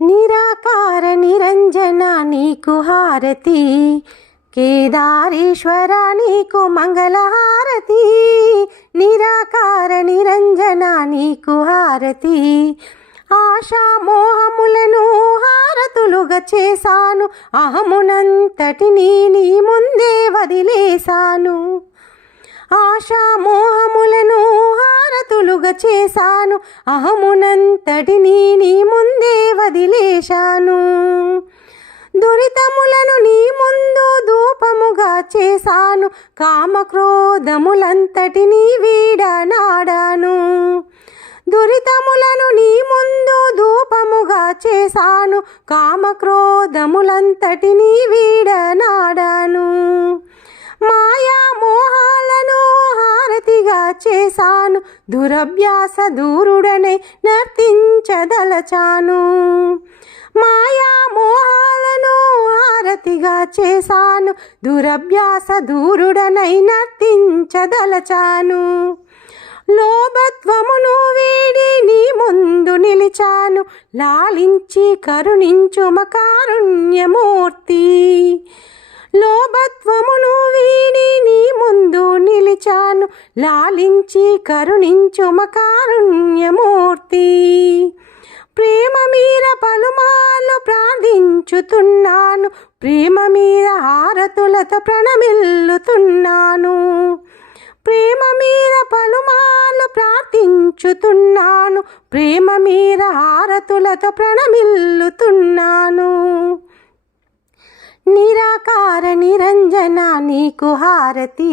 నిరాకార నిరంజన నీకు హారతి, కేదారేశ్వర నీకు మంగళహారతి. నిరాకార నిరంజన నీకు హారతి, ఆశామోహములను హారతులుగా చేశాను, అహమునంతటిని నీ ముందే వదిలేశాను. ఆశామోహములను హారతులుగా చేశాను, అహమునంతటిని నీ ముందే వదిలేశాను. దురితములను నీ ముందు ధూపముగా చేశాను, కామక్రోధములంతటినీ వీడనాడాను. దురితములను నీ ముందు ధూపముగా చేశాను, కామక్రోధములంతటినీ వీడనాడాను. మాయా మోహాలను హారతిగా చేశాను, దురభ్యాస దూరుడనై నర్తించదలచాను. మాయా మోహాలను హారతిగా చేశాను, దురభ్యాస దూరుడనై నర్తించదలచాను. లోభత్వమును వీడి నీ ముందు నిలిచాను, లాలించి కరుణించు కారుణ్యమూర్తి. లోభత్వమును వీడి నీ ముందు నిలిచాను, లాలించి కరుణించు కారుణ్యమూర్తి. ప్రేమ మీర పలుమార్లు ప్రార్థించుతున్నాను, ప్రేమ మీద హారతులతో ప్రణమిల్లుతున్నాను. ప్రేమ మీద పలుమార్లు ప్రార్థించుతున్నాను, ప్రేమ మీద హారతులతో ప్రణమిల్లుతున్నాను. నిరాకార నిరంజన నీకు హారతి,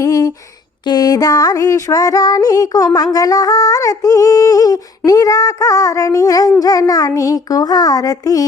కేదారేశ్వర నీకు మంగళహారతి. నిరాకార నిరంజన నీకు హారతి.